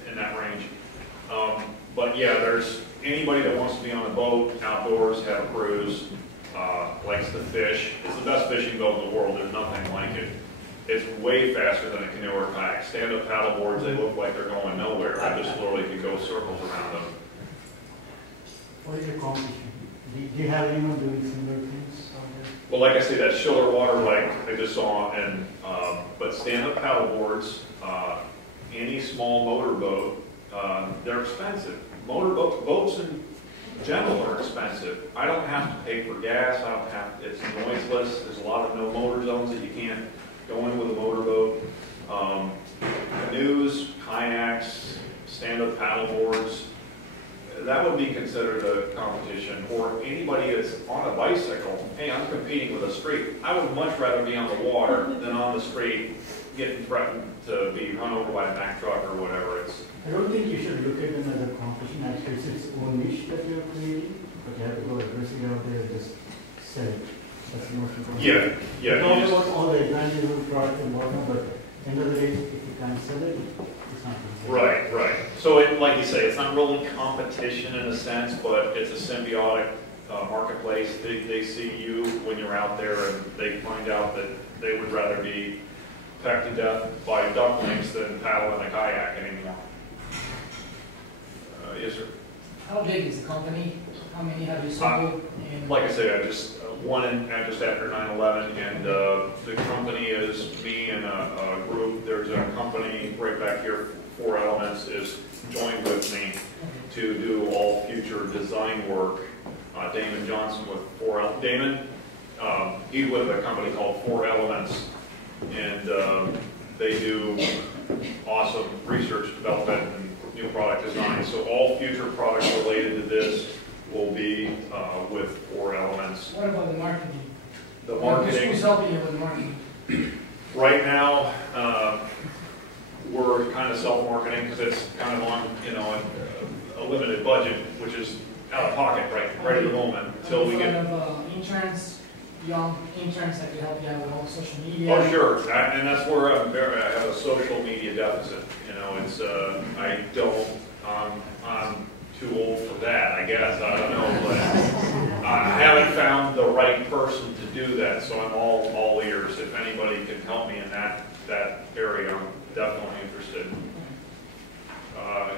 in that range. But yeah, there's anybody that wants to be on a boat, outdoors, have a cruise, likes to fish. It's the best fishing boat in the world. There's nothing like it. It's way faster than a canoe or kayak. Stand-up paddle boards, they look like they're going nowhere. I just literally can go circles around them. What is your competition? Do you have anyone doing similar things out there? Well, like I say, that Schiller water like I just saw, and but stand-up paddle boards, any small motor boat, they're expensive. Boats in general are expensive. I don't have to pay for gas. I don't have. It's noiseless. There's a lot of no motor zones that you can't go in with a motorboat. Canoes, kayaks, stand-up paddle boards. That would be considered a competition. Or anybody that's on a bicycle. Hey, I'm competing with a street. I would much rather be on the water than on the street, getting threatened to be run over by a Mack truck or whatever. I don't think you should look at them as a competition. Actually, it's its own niche that you're creating, but you have to go aggressive out there and just sell it. That's the most important. Yeah, yeah. Talk about all the advantages of the product and whatnot, but at the end of the day, if you can't sell it, it's not going to sell. Right, right. So, like you say, it's not really competition in a sense, but it's a symbiotic marketplace. They see you when you're out there, and they find out that they would rather be pecked to death by ducklings than paddle in a kayak anymore. Yes, sir. How big is the company? How many have you sold? Like I say, I just just after 9/11, and the company is me and a group. There's a company right back here, 4 Elements, is joined with me to do all future design work. Damon Johnson with 4 Elements. Damon, he's with a company called 4 Elements, and they do awesome research development and new product design. So all future products related to this will be with 4 Elements. What about the marketing? The marketing. Who's helping you with the marketing? Right now, we're kind of self-marketing because it's kind of on, you know, a limited budget, which is out of pocket right at the moment until we get. Interns, young interns that can help you out with all social media. Oh, sure, and that's where I have a social media deficit. You know, it's I'm too old for that, I guess. I don't know, but I haven't found the right person to do that, so I'm all ears. If anybody can help me in that area, I'm definitely interested.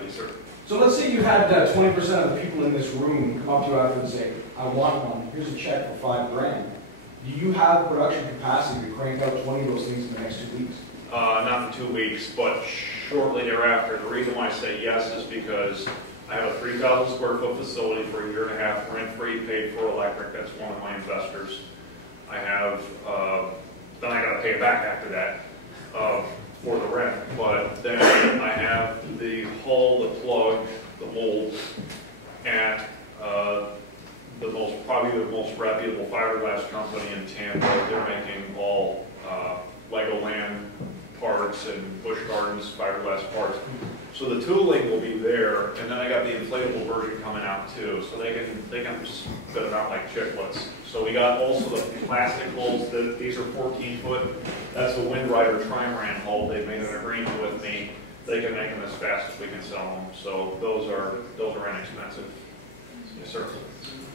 Yes, sir. So let's say you had 20% of the people in this room come up to you after and say, I want one, here's a check for $5,000. Do you have production capacity to crank out 20 of those things in the next 2 weeks? Not in 2 weeks, but shortly thereafter. The reason why I say yes is because I have a 3,000 square foot facility for a year and a half, rent-free, paid for electric. That's one of my investors. I have, then I got to pay it back after that for the rent. But then I have the hull, the plug, the molds, at probably the most reputable fiberglass company in Tampa. They're making all Legoland parts and Busch Gardens fiberglass parts. So the tooling will be there, and then I got the inflatable version coming out too, so they can spit it out like chiclets. So we got also the plastic hulls. These are 14 foot. That's a Wind Rider trimaran hull. They've made an agreement with me. They can make them as fast as we can sell them. So those are inexpensive. Yes, sir.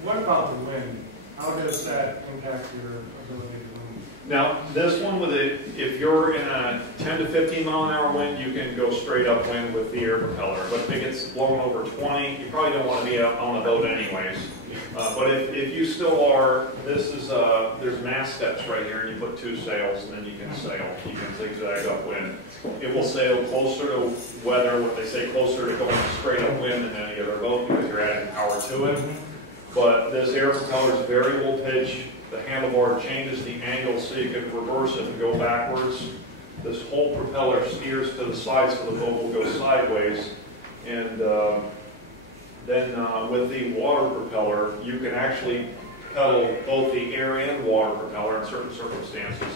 What about the wind? How does that impact your ability to move? Now, this one with it, if you're in a 10 to 15 mile an hour wind, you can go straight upwind with the air propeller. But if it gets blown over 20, you probably don't want to be out on the boat anyways. But if you still are, there's mast steps right here, and you put 2 sails, and then you can sail. You can zigzag upwind. It will sail closer to weather, what they say, closer to going straight upwind than any other boat because you're adding power to it. But this air propeller is variable pitch. The handlebar changes the angle so you can reverse it and go backwards. This whole propeller steers to the side so the boat will go sideways. And then with the water propeller, you can actually pedal both the air and water propeller in certain circumstances.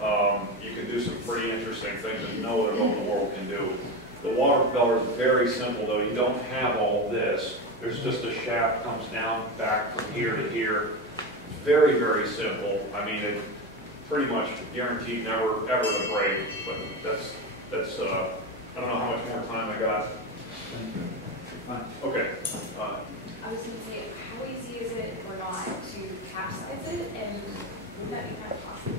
You can do some pretty interesting things that no other boat in the world can do. The water propeller is very simple though. You don't have all this. There's just a shaft comes down back from here to here. Very, very simple. I mean, it pretty much guaranteed never ever to break. But that's I don't know how much more time I got. Okay. I was going to say, how easy is it or not to capsize it, and would that be kind of costly?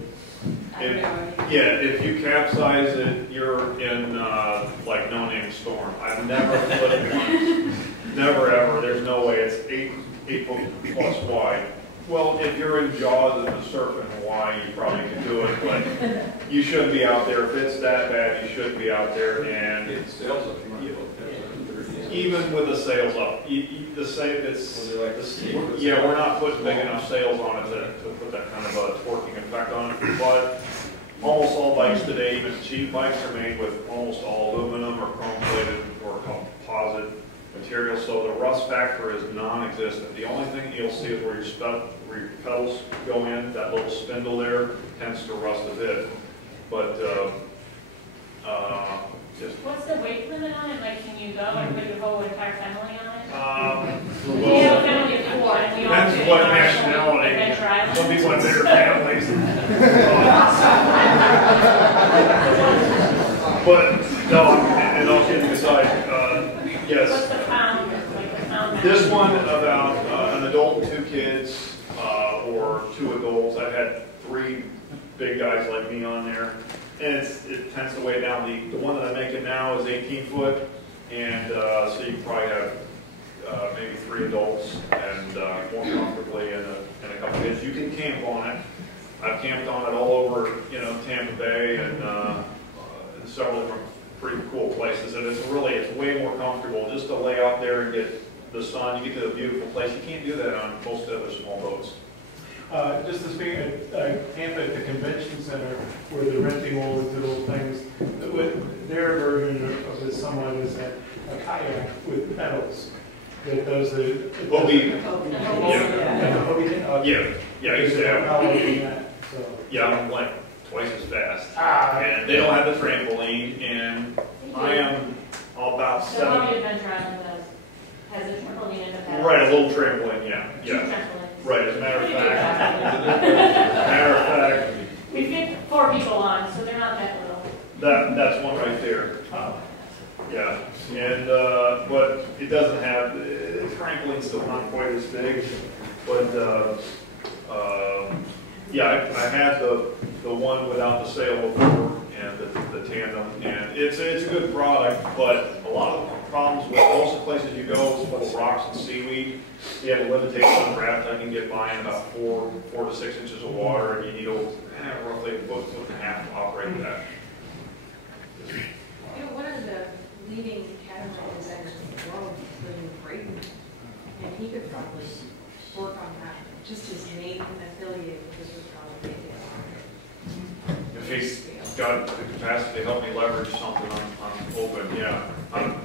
If you capsize it, you're in like no name storm. I've never put one. Never ever. There's no way. It's 8 foot plus wide. Well, if you're in Jaws and surf in Hawaii, you probably can do it, but you shouldn't be out there. If it's that bad, you shouldn't be out there. And even with the sails up, yeah, we're not putting big enough sails on it to put that kind of a torquing effect on it. But almost all bikes today, even cheap bikes, are made with almost all aluminum or chrome-plated or composite material, so the rust factor is non-existent. The only thing you'll see is where your pedals go in, that little spindle there tends to rust a bit. But just what's the weight limit on it? Like, can you go and put your whole entire family on it? Depends what nationality. Some people have bigger families. But no, and all kidding aside, yes. What's the pound? Like the pound? This one about an adult and 2 kids, or 2 adults. I've had 3 big guys like me on there, and it tends to weigh down. The one that I'm making now is 18 foot, and so you can probably have maybe 3 adults and more comfortably and a couple kids. You can camp on it. I've camped on it all over, Tampa Bay and several different pretty cool places, and it's way more comfortable just to lay out there and get the sun. You get to a beautiful place. You can't do that on most other small boats. Just to speak, I camp at the convention center where they're renting all the little things. Their version of this somewhat is a kayak with pedals that does the Hobie. Yeah, I used to have. So. Yeah, I'm like twice as fast. And they don't have the trampoline, and I am about So 7. Hobby Adventure Island has a trampoline in the past. Right, a little trampoline, yeah. 2 trampolines. Right, as a matter of fact, We fit 4 people on, so they're not that little. that's one right there. Yeah, and but it doesn't have the trampoline's still not quite as big, but yeah, I had the one without the sail before and the tandem, and it's a good product, but a lot of the problems with most of the places you go is full of rocks and seaweed. You have a limitation on raft. I can get by in about 4 to 6 inches of water, and you need roughly a foot and a half to operate that. One of the leading catamaran designers in the world is living in Brighton, and he could probably work on that. Just his name affiliated with this would probably make it. If he's got the capacity to help me leverage something, I'm open. Yeah, I'm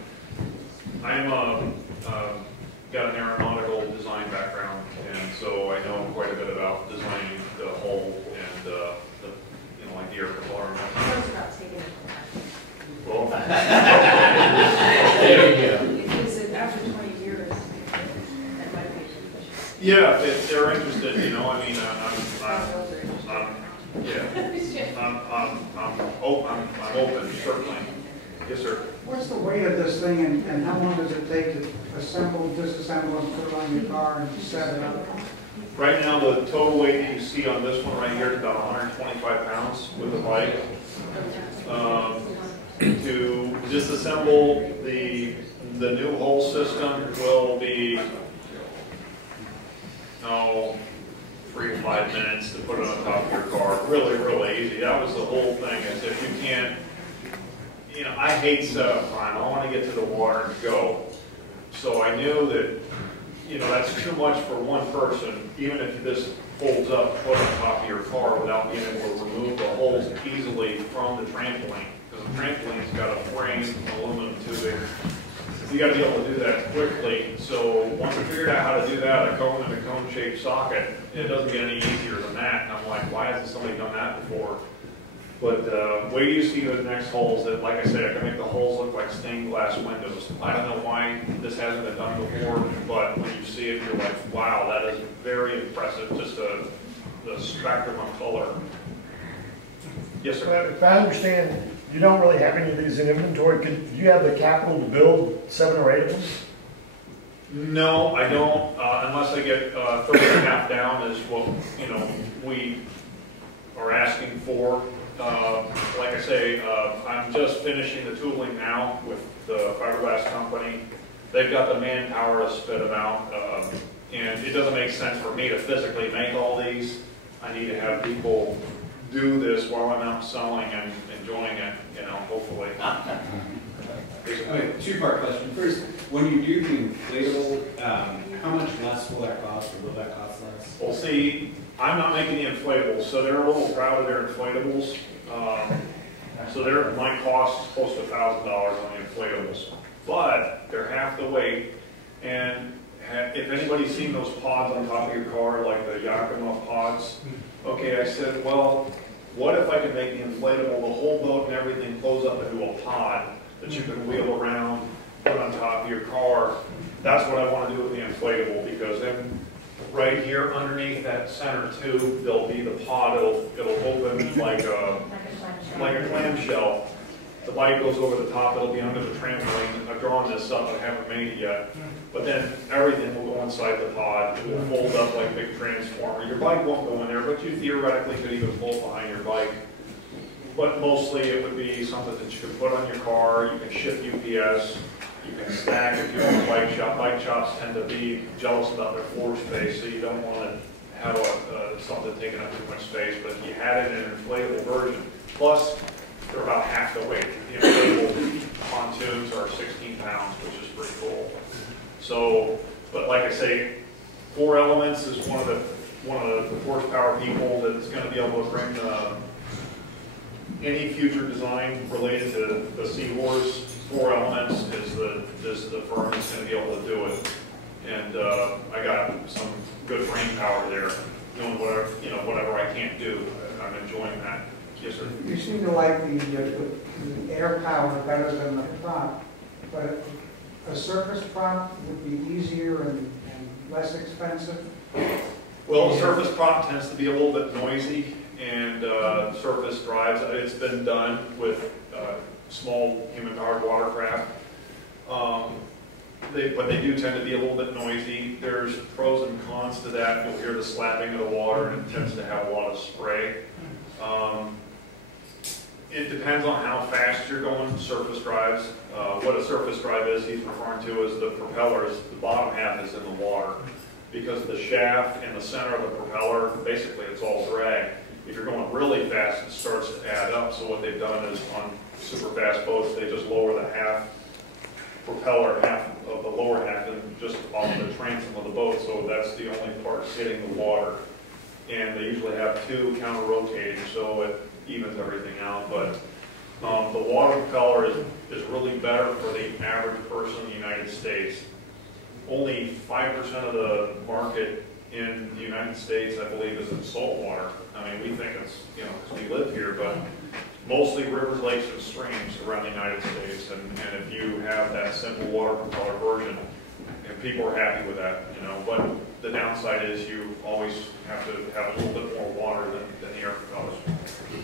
got an aeronautical design background, and so I know quite a bit about designing the hull and like the air propeller. Well, there you go. Because after 20 years, that might be. yeah, if they're interested, I mean, I'm open, certainly. Yes, sir. What's the weight of this thing, and how long does it take to assemble, disassemble, and put it on your car and set it up? Right now, the total weight that you see on this one right here is about 125 pounds with the bike. To disassemble the new hull system will be 3 to 5 minutes to put it on top of your car. Really, really easy. That was the whole thing. Is if you can't, I hate setup time. I want to get to the water and go. So I knew that, that's too much for one person. Even if this folds up, put on top of your car without being able to remove the holes easily from the trampoline. Because the trampoline's got a frame, aluminum tubing. You got to be able to do that quickly. So once I figured out how to do that, a cone and a cone-shaped socket, it doesn't get any easier than that. And I'm like, why hasn't somebody done that before? But wait till you see the next holes. That, like I said, I can make the holes look like stained glass windows. I don't know why this hasn't been done before, but when you see it, you're like, wow, that is very impressive. Just the spectrum of color. Yes, sir. If I understand, you don't really have any of these in inventory. Could you have the capital to build 7 or 8 of them? No, I don't, unless I get 30.5 down is what, we are asking for. Like I say, I'm just finishing the tooling now with the fiberglass company. They've got the manpower to spit them out, and it doesn't make sense for me to physically make all these. I need to have people do this while I'm out selling and enjoying it, hopefully. Okay, two-part question. First, when you do the inflatable, how much less will that cost, or will that cost less? Well, see, I'm not making the inflatables, so they're a little proud of their inflatables. So they might cost close to $1,000 on the inflatables, but they're half the weight. And if anybody's seen those pods on top of your car, like the Yakima pods, okay, I said, well, what if I could make the inflatable, the whole boat and everything close up into a pod that you can wheel around, put on top of your car? That's what I want to do with the inflatable, because then right here underneath that center tube, there'll be the pod. It'll open like a clamshell. The bike goes over the top. It'll be under the trampoline. I've drawn this up. I haven't made it yet. But then everything will go inside the pod. It will fold up like a big transformer. Your bike won't go in there, but you theoretically could even fold behind your bike. But mostly it would be something that you could put on your car. You can shift UPS. You can stack if you're in a bike shop. Bike shops tend to be jealous about their floor space, so you don't want to have something taking up too much space. But if you had it in an inflatable version, plus they're about half the weight. The inflatable pontoons are 16 pounds, which is pretty cool. So, but like I say, 4 Elements is one of the horsepower people that's going to be able to bring any future design related to the Seahorse. 4 Elements is the firm that's going to be able to do it. And I got some good brain power there, doing whatever I can't do. I'm enjoying that. Yes, sir. You seem to like the air power better than the prop, but a surface prop would be easier and less expensive. Well, the surface prop tends to be a little bit noisy, and surface drives. It's been done with small human-powered watercraft. But they do tend to be a little bit noisy. There's pros and cons to that. You'll hear the slapping of the water, and it tends to have a lot of spray. It depends on how fast you're going, surface drives. What a surface drive is, he's referring to as the propellers. The bottom half is in the water. Because the shaft and the center of the propeller, basically it's all drag. If you're going really fast, it starts to add up. So what they've done is on super fast boats, they just lower the propeller half of the lower half and just off the transom of the boat. So that's the only part hitting the water. And they usually have 2 counter-rotating, so it evens everything out. But the water propeller is really better for the average person in the United States. Only 5% of the market in the United States, I believe, is in salt water. I mean, we think it's, because we live here, but mostly rivers, lakes, and streams around the United States. And if you have that simple water propeller version, and people are happy with that, But the downside is you always have to have a little bit more water than the air propellers.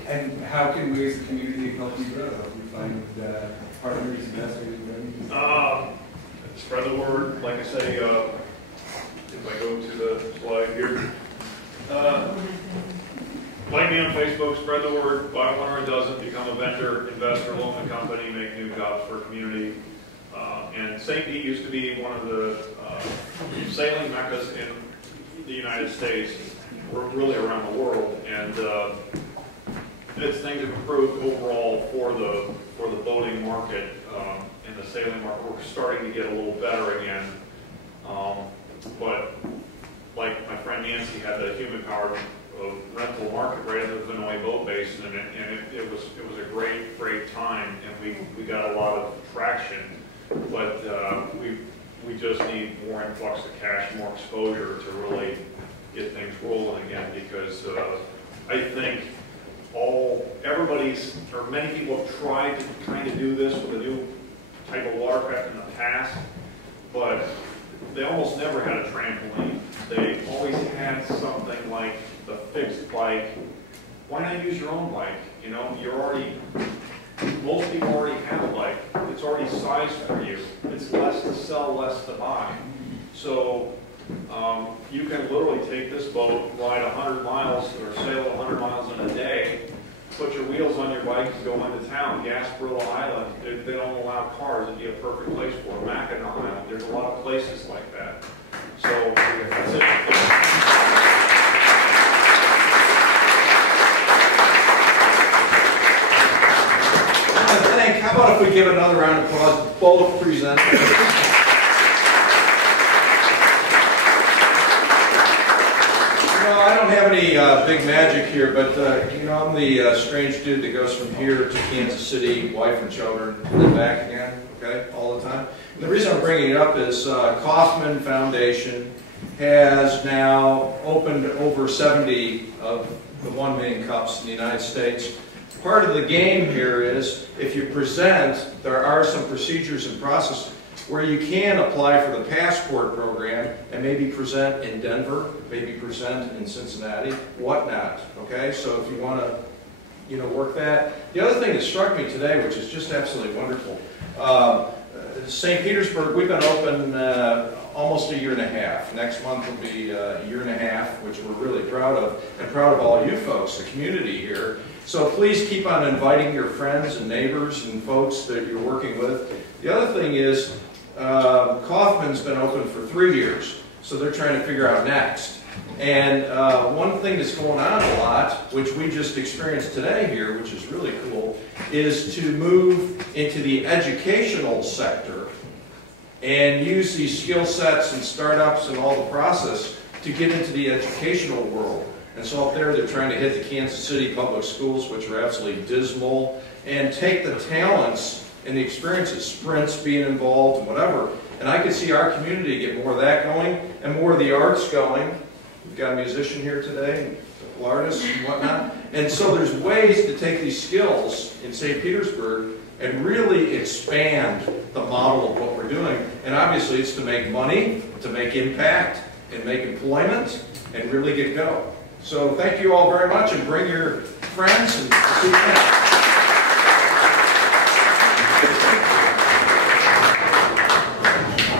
And how can we as a community help you grow? How do you find partners, investors, spread the word. Like I say, if I go to the slide here, like me on Facebook, spread the word, buy one or a dozen, become a vendor, investor, loan the company, make new jobs for community. And St. Pete used to be one of the sailing meccas in the United States, really around the world, and it's things have improved overall for the boating market and the sailing market. We're starting to get a little better again, but like my friend Nancy had the human-powered rental market right at the Vinoy Boat Basin, and it was a great time, and we got a lot of traction. But we just need more influx of cash, more exposure to really get things rolling again, because I think everybody companies, or many people have tried to kind of do this with a new type of watercraft in the past, but they almost never had a trampoline. They always had something like the fixed bike. Why not use your own bike? You know, most people already have a bike. It's already sized for you. It's less to sell, less to buy. So you can literally take this boat, ride 100 miles or sail 100 miles in a day, put your wheels on your bike and go into town. Gasparilla Island, they don't allow cars. It'd be a perfect place for it. Mackinac Island, there's a lot of places like that. So that's it. How about if we give another round of applause to both presenters? I don't have any big magic here, but I'm the strange dude that goes from here to Kansas City, wife and children, and then back again, okay, all the time. And the reason I'm bringing it up is Kauffman Foundation has now opened over 70 of the 1 million cups in the United States. Part of the game here is, if you present, there are some procedures and processes where you can apply for the passport program and maybe present in Denver, maybe present in Cincinnati, whatnot. Okay, so if you want to, work that. The other thing that struck me today, which is just absolutely wonderful, St. Petersburg, we've been open almost a year and a half. Next month will be a year and a half, which we're really proud of, and proud of all you folks, the community here. So please keep on inviting your friends and neighbors and folks that you're working with. The other thing is, Kauffman's been open for 3 years, so they're trying to figure out next. And one thing that's going on a lot, which we just experienced today here, which is really cool, is to move into the educational sector and use these skill sets and startups and all the process to get into the educational world. And so up there, they're trying to hit the Kansas City public schools, which are absolutely dismal, and take the talents and the experiences, sprints being involved and whatever. And I could see our community get more of that going and more of the arts going. We've got a musician here today, artists and whatnot. And so there's ways to take these skills in St. Petersburg and really expand the model of what we're doing. And obviously it's to make money, to make impact, and make employment, and really get going. So thank you all very much, and bring your friends and see you next.